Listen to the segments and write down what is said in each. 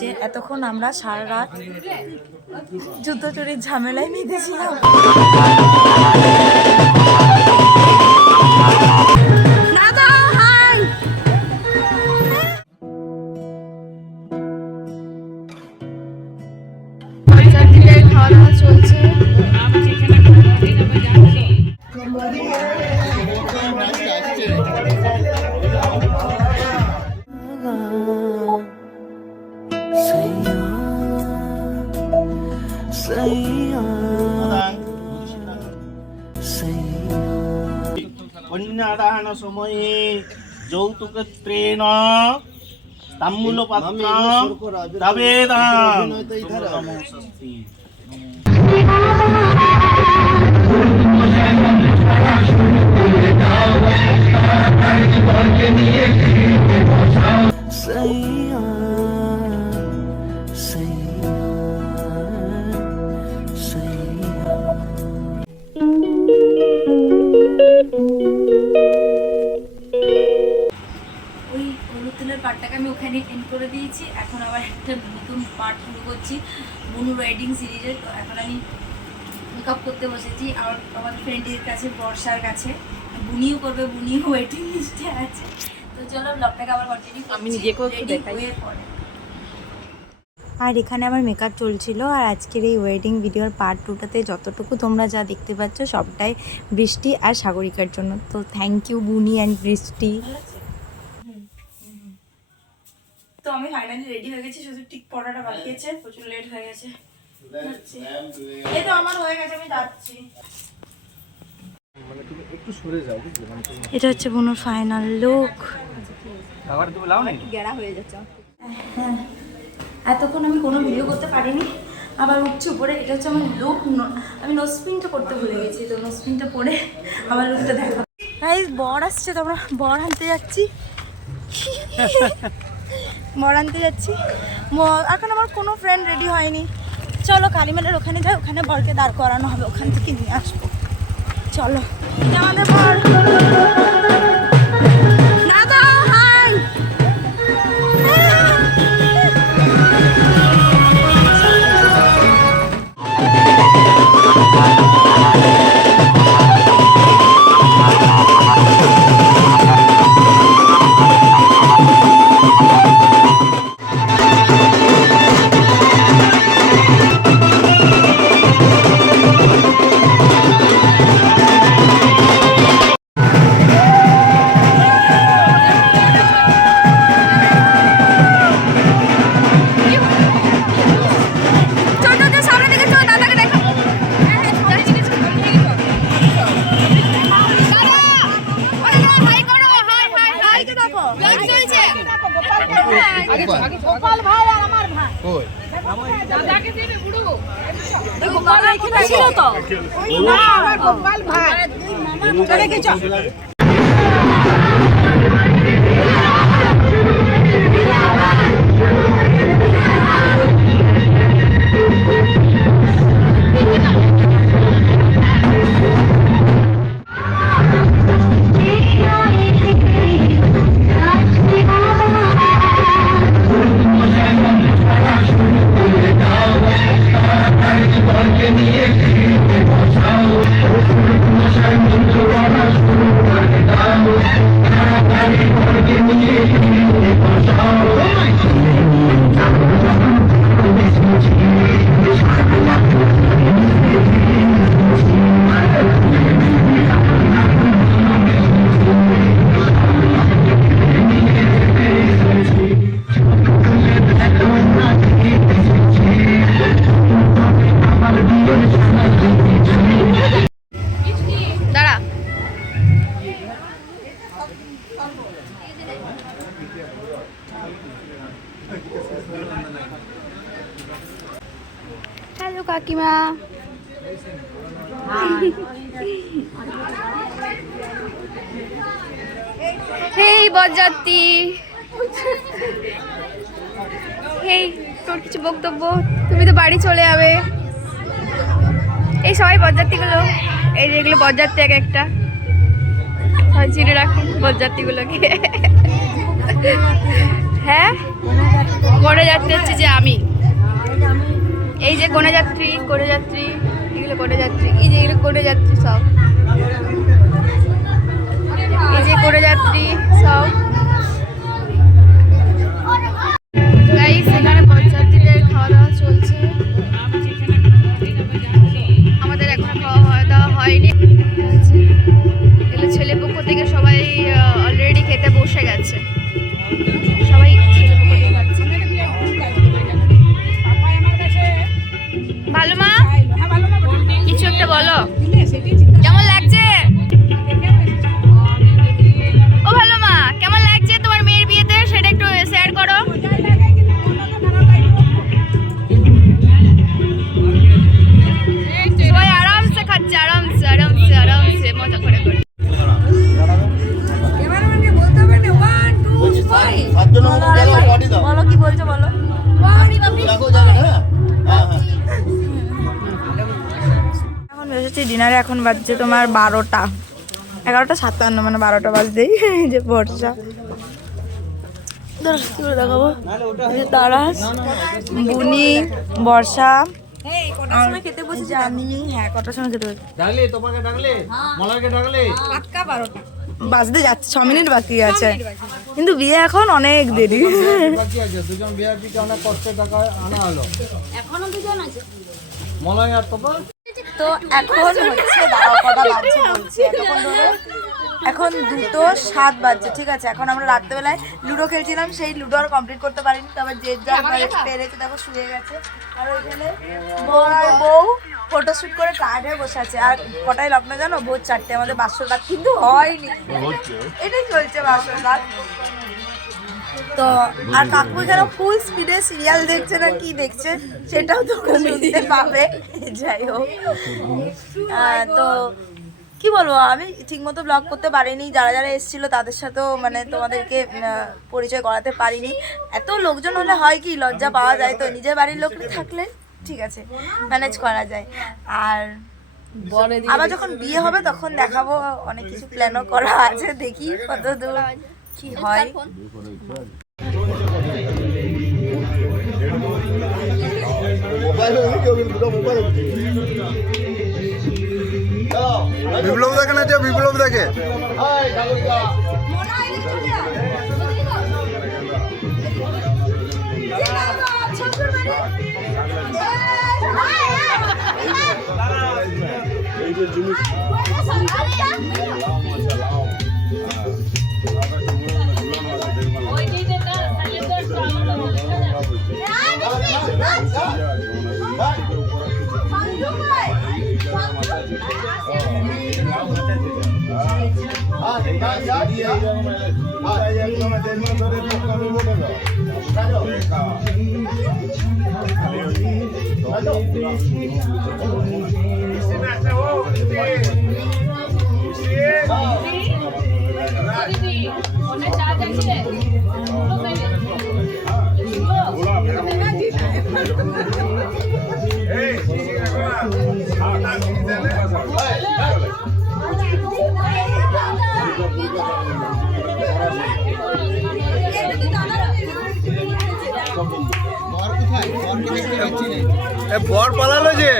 যে এতক্ষণ আমরা সারা রাত যুদ্ধ চুরির ঝামেলায় মেতেছিলাম কন্যাদান সময়ে যৌতুকত্রেণ তাম্বুল পাত্র দাবেদান ষষ্ঠী তেলের পার্টটাকে আমি ওখানে এন্ড করে দিয়েছি। এখন আবার একটা নতুন পার্ট শুরু করছি বনু রাইডিং সিরিজের তো এখন আমি মেকআপ করতে বসেছি। আর আমার ফ্রেন্ডের কাছে বর্ষার কাছে। বুনিও করবে বুনিও ওয়েটিং লিস্টে আছে। তো চলো ব্লগটাকে আবার কন্টিনিউ আমি নিজেকেও একটু দেখাই। আর এখানে আমার মেকআপ চলছিল আর আজকের এই ওয়েডিং ভিডিওর পার্ট টুটাতে যতটুকু তোমরা যা দেখতে পাচ্ছ সবটাই বৃষ্টি আর সাগরিকার জন্য। তো থ্যাংক ইউ বুনি অ্যান্ড বৃষ্টি তো আমি ফাইনালি রেডি হয়ে গেছি শুধু টিক পড়াটা বাকি আছে প্রচুর লেট হয়ে গেছে। যাচ্ছি। এই তো আমার হয়ে গেছে আমি যাচ্ছি। এটা হচ্ছে বুনোর ফাইনাল লুক হ্যাঁ এতক্ষণ আমি কোনো ভিডিও করতে পারিনি আবার উঠছি উপরে এটা হচ্ছে আমার লুক আমি নোসপিনটা করতে ভুলে গেছি তো নোসপিনটা পরে আমার লুকটা দেখা গাইস বর আসছে তো আমরা বর আনতে যাচ্ছি। বর আনতে যাচ্ছি। এখন আমার কোনো ফ্রেন্ড রেডি হয়নি। চলো, কালীমেলের ওখানে যাই, ওখানে বরকে দাঁড় করানো হবে, ওখান থেকে নিয়ে আসব। চলো। আমাদের বর। চলে গেছো হেই তোর কিছু বক্তব্য? তুমি তো বাড়ি চলে যাবে। এই সবাই বরযাত্রীগুলো। এই যেগুলো বরযাত্রী এক একটা। চিনে রাখুন বরযাত্রীগুলোকে। হ্যাঁ? যাত্রী হচ্ছে যে যে কোনে যাত্রী কোনে যাত্রী এগুলো যাত্রী এই যে এগুলো যাত্রী সব। এই যে যাত্রী সব। গাইস এখানে পঞ্চায়েতের খাওয়া দাওয়া চলছে। এখন বাজছে তোমার বারোটা। এগারোটা সাতান্ন মানে বারোটা বাজতেই যে বর্ষা। দেখাবো? তারাস বুনি হ্যাঁ বাজতে যাচ্ছে ছ মিনিট বাকি আছে। কিন্তু বিয়ে এখন অনেক দেরি। আছে দুজন বিআরপিকে অনেক কষ্টে টাকা আনা হলো। এখনও দুজন আছে। মলয় আর তোপা তো এখন হচ্ছে দাঁড়াও কটা বাজছে বলছি। এতক্ষণ ধরে এখন দুটো সাত বাজছে ঠিক আছে? এখন আমরা রাত্রেবেলায় লুডো খেলছিলাম সেই লুডো আর কমপ্লিট করতে পারিনি। তবে যে যার পেরেছে দেখো শুয়ে গেছে। আর ওইখানে বর আর বউ ফটোশুট করে হয়ে বসে আছে। আর কটায় লগ্ন জানো? ভোর চারটে আমাদের বাসর রাত কিন্তু হয়নি। এটাই চলছে বাসর রাত। তো আর কাকু এখানে ফুল স্পিডে সিরিয়াল দেখছে না কি দেখছে সেটাও তোমরা শুনতে পাবে। যাই হোক। তো কি বলব আমি ঠিকমতো ব্লগ করতে পারিনি। যারা যারা এসেছিল তাদের সাথেও মানে তোমাদেরকে পরিচয় করাতে পারিনি। এত লোকজন হলে হয় কি লজ্জা পাওয়া যায় তো নিজের বাড়ির লোক থাকলে ঠিক আছে ম্যানেজ করা যায়। আর আবার যখন বিয়ে হবে তখন দেখাবো অনেক কিছু প্ল্যানও করা আছে দেখি কত দূর কি হয়? বিপ্লব দেখে না যে বিপ্লব দেখে। এ I don't know. বর পালালো যে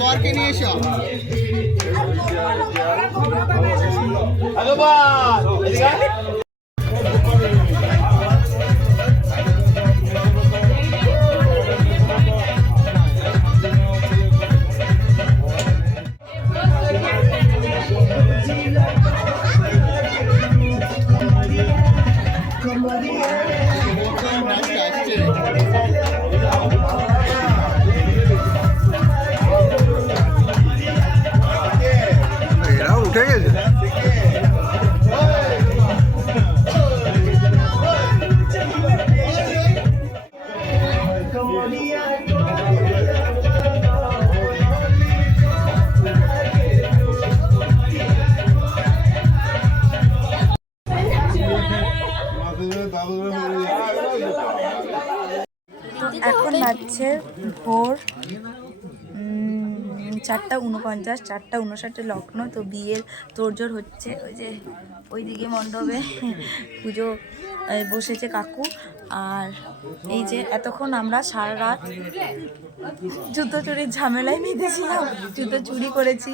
বরকে এদিকে আয়। এরা চারটা উনপঞ্চাশ চারটা উনষাটে লগ্ন তো বিয়ের তোড়জোড় হচ্ছে। ওই যে ওইদিকে মণ্ডপে পুজো বসেছে কাকু। আর এই যে এতক্ষণ আমরা সারা রাত জুতো চুরির ঝামেলায় মেতেছিলাম জুতো চুরি করেছি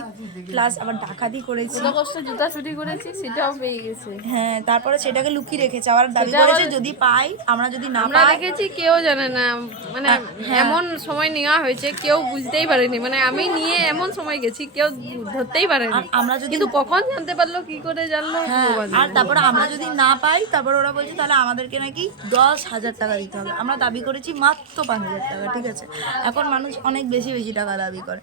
প্লাস আবার ডাকাতি করেছি। কষ্ট জুতা চুরি করেছি সেটাও পেয়ে গেছে। হ্যাঁ তারপরে সেটাকে লুকিয়ে রেখেছে। আবার দাবি করেছে যদি পাই আমরা যদি না আমরা দেখেছি কেউ জানে না। মানে হ্যাঁ। এমন সময় নেওয়া হয়েছে কেউ বুঝতেই পারেনি। মানে আমি নিয়ে এমন সময় গেছি কেউ ধরতেই আর আমরা যদি কিন্তু কখন জানতে পারল কি করে জানলো হ্যাঁ আর তারপরে আমরা যদি না পাই তারপর ওরা বলছে তাহলে আমাদেরকে নাকি দশ হাজার টাকা দিতে হবে। আমরা দাবি করেছি মাত্র পাঁচ হাজার টাকা ঠিক আছে? এখন মানুষ অনেক বেশি বেশি টাকা দাবি করে।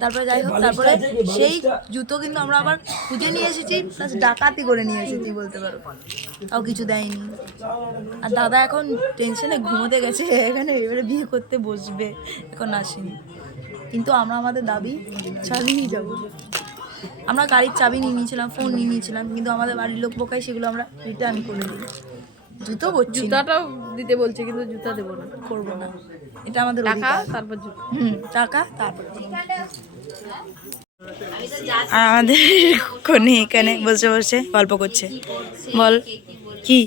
তারপরে যাই হোক তারপরে সেই জুতো কিন্তু আমরা আবার খুঁজে নিয়ে এসেছি প্লাস ডাকাতি করে নিয়ে এসেছি বলতে পারো। তাও কিছু দেয়নি। আর দাদা এখন টেনশনে ঘুমোতে গেছে এখানে এবারে বিয়ে করতে বসবে এখন আসেনি। কিন্তু আমরা আমাদের দাবি চালিয়ে যাব। আমরা গাড়ির চাবি নিয়ে নিয়েছিলাম ফোন নিয়ে নিয়েছিলাম কিন্তু আমাদের বাড়ির লোক বোকায় সেগুলো আমরা রিটার্ন করে দিই। জুতো করছি জুতাটাও দিতে বলছে কিন্তু জুতা দেবো না। করব না। এটা আমাদের টাকা তারপর জুতা। হুম টাকা তারপর আর আমাদের কোনে এখানে বসে বসে গল্প করছে। বল কি?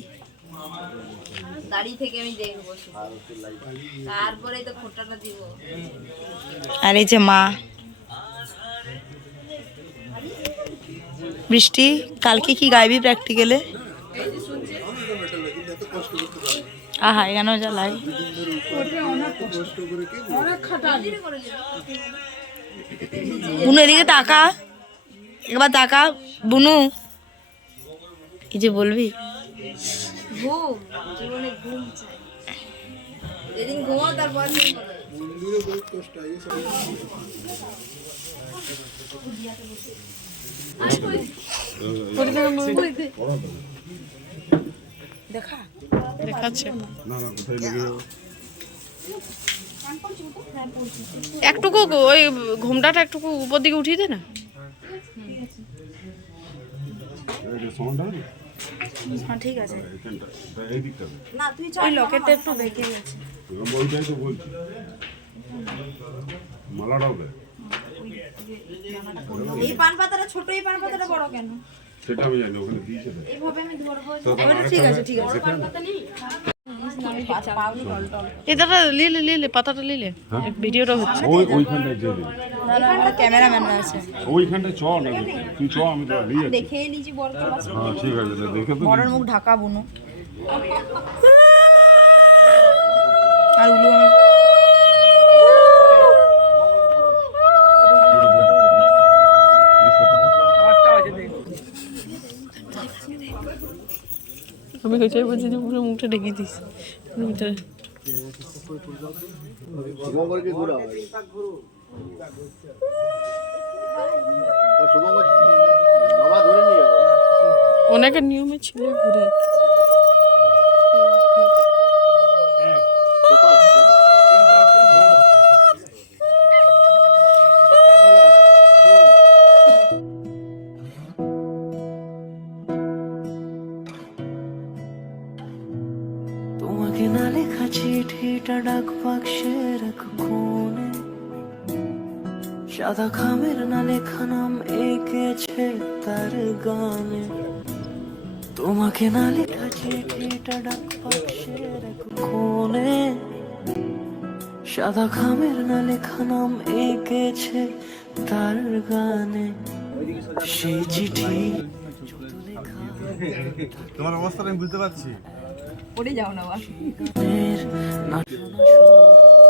আর এই যে মা। বৃষ্টি, কালকে কি গাইবি প্র্যাকটিক্যালে আহা, এখানেও জ্বালাই বুনু, এদিকে তাকা। একবার তাকা। বুনু। এই যে বলবি। ঘুম জীবনে ঘুম চাই। যেদিন ঘুমাও তারপর হবে। দেখা। দেখাচ্ছে। একটুকু ওই ঘুমটাটা একটুকু উপর দিকে উঠিয়ে দে না। হ্যাঁ ঠিক আছে। দিকটা না তুই ওই লকেটটা একটু বেঁকে গেছে ওইটাই তো বলছি। মালাটাও দেয় এই পান পাতাটা ছোট এই পান পাতাটা বড় কেন? সেটা আমি জানি ওখানে দিয়েছে এইভাবে আমি ধরবো। তো তার ঠিক আছে ঠিক আছে। এটাটা লিলে লিলে পাতাটা লিলে ভিডিওটা হচ্ছে। ওই ওইখানটায় যে না ক্যামেরাম্যান আছে ওইখানটায় চ না তুই চ আমি তো যাচ্ছি। খেয়ে নিয়েছি বড় তো হ্যাঁ ঠিক আছে দেখে তো মুখ ঢাকা বুনো। আর উলু আমি ওইটাই বলছি যে পুরো মুখটা ঢেকে দিস। মুখটা। অনেকের নিয়মে ছিল ঘুরে। ডাক বাক্সের এক কোণে সাদা খামের না লেখা নাম এঁকেছে তার গানে তোমাকে না লেখা চিঠিটা ডাক বাক্সের এক কোণে সাদা খামের না লেখা নাম এঁকেছে তার গানে সেই চিঠি তোমার অবস্থাটা আমি বুঝতে পারছি। গানের না শোনা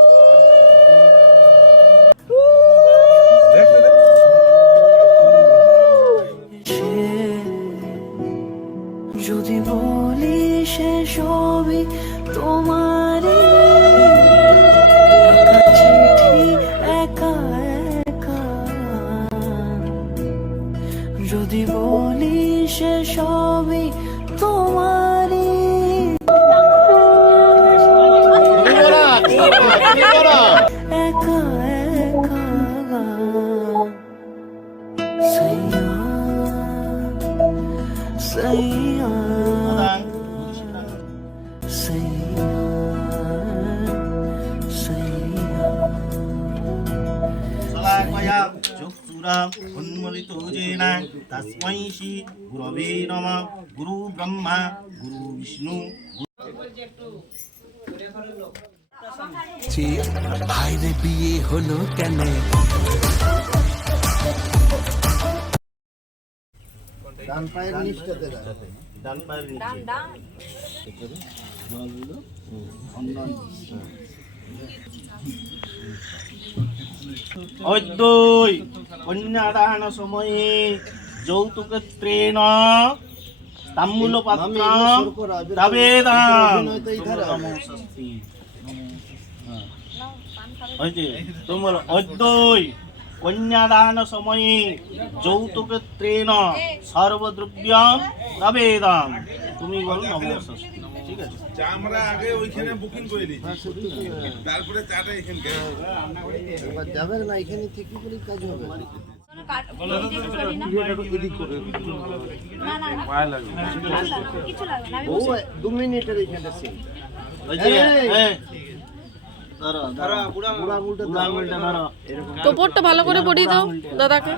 তস্মৈ শ্রী গুরবে নম গুরু ব্রহ্মা গুরু বিষ্ণু হাইরে বিয়ে হলো কেন ডান পায়ের অদ্বৈ কন্যাদান সময়ে যৌতুকত্রেণ তাম্বুল পাত্র দাবেদান হয়েছে। তোমার অদ্বৈ কন্যাদান সময়ে যৌতুকত্রেণ সর্বদ্রব্যাম দাবেদান তুমি বলো নমস্তি ঠিক আছে। চা আমরা আগে ওইখানে বুকিং করে নিয়েছি তারপরে চাটা এবার যাবে না এখানে থেকে বলে কাজ হবে। তোপরটা ভালো করে পড়িয়ে দাও দাদাকে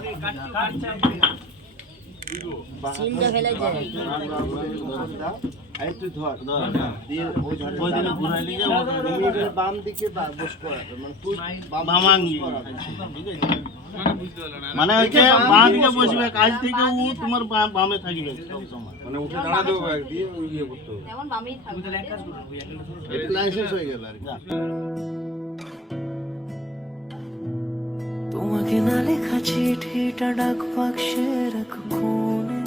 সিমটা ফেলে যায় আর তুই ধর ধর দিয়ে ওই ধারে ওই দিকে ঘুরাইলি যে মিনিটের বাম দিকে বস করাবে মানে তুই বাম ঠিক আছে মানে হচ্ছে বাঁ দিকে বসবে কাজ থেকে ও তোমার বামে থাকবে মানে উঠে দাঁড়াতে হবে এক দিয়ে ইয়ে করতে হবে। যেমন বামেই থাকবে। লাইসেন্স হয়ে গেল আর কি। তোমাকে না লেখা চিঠিটা ডাক বাক্সের এক কোণে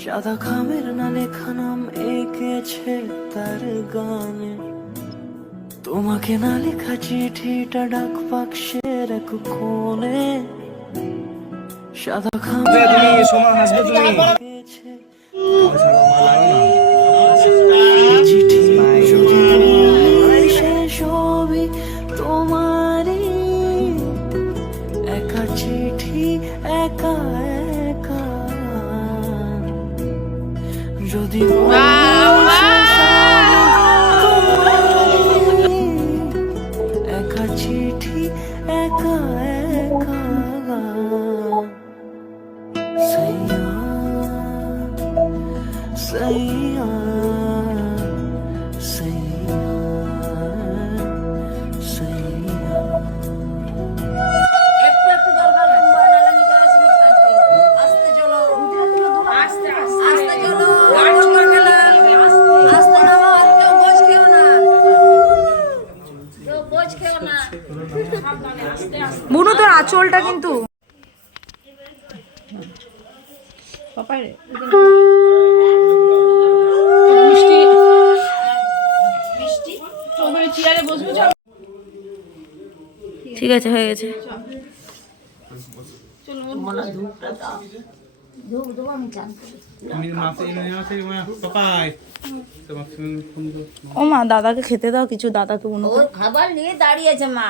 সাদা খামের না লেখা নাম এঁকেছে তার গানে। তোমাকে না লেখা চিঠিটা ডাক বাক্সের এক কোণে। সাদা খামের এঁকেছে চিঠি যদি হয় সে সবই তোমারই। একা চিঠি একা একা। যদি আছে হয়ে গেছে। ও মা দাদাকে খেতে দাও কিছু দাদা তো বুনু ও খাবার নিয়ে দাঁড়িয়েছে মা।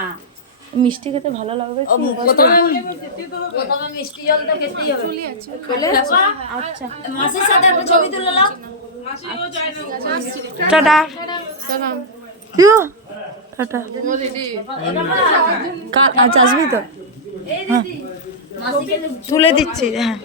মিষ্টি খেতে ভালো লাগবে প্রথমে প্রথমে মিষ্টি জল তো খেতেই হবে। আচ্ছা। মাসির সাথে একটা ছবি তুলে টাটা। টাটা কাল আজ আসবি তো? হ্যাঁ। তুলে দিচ্ছি হ্যাঁ।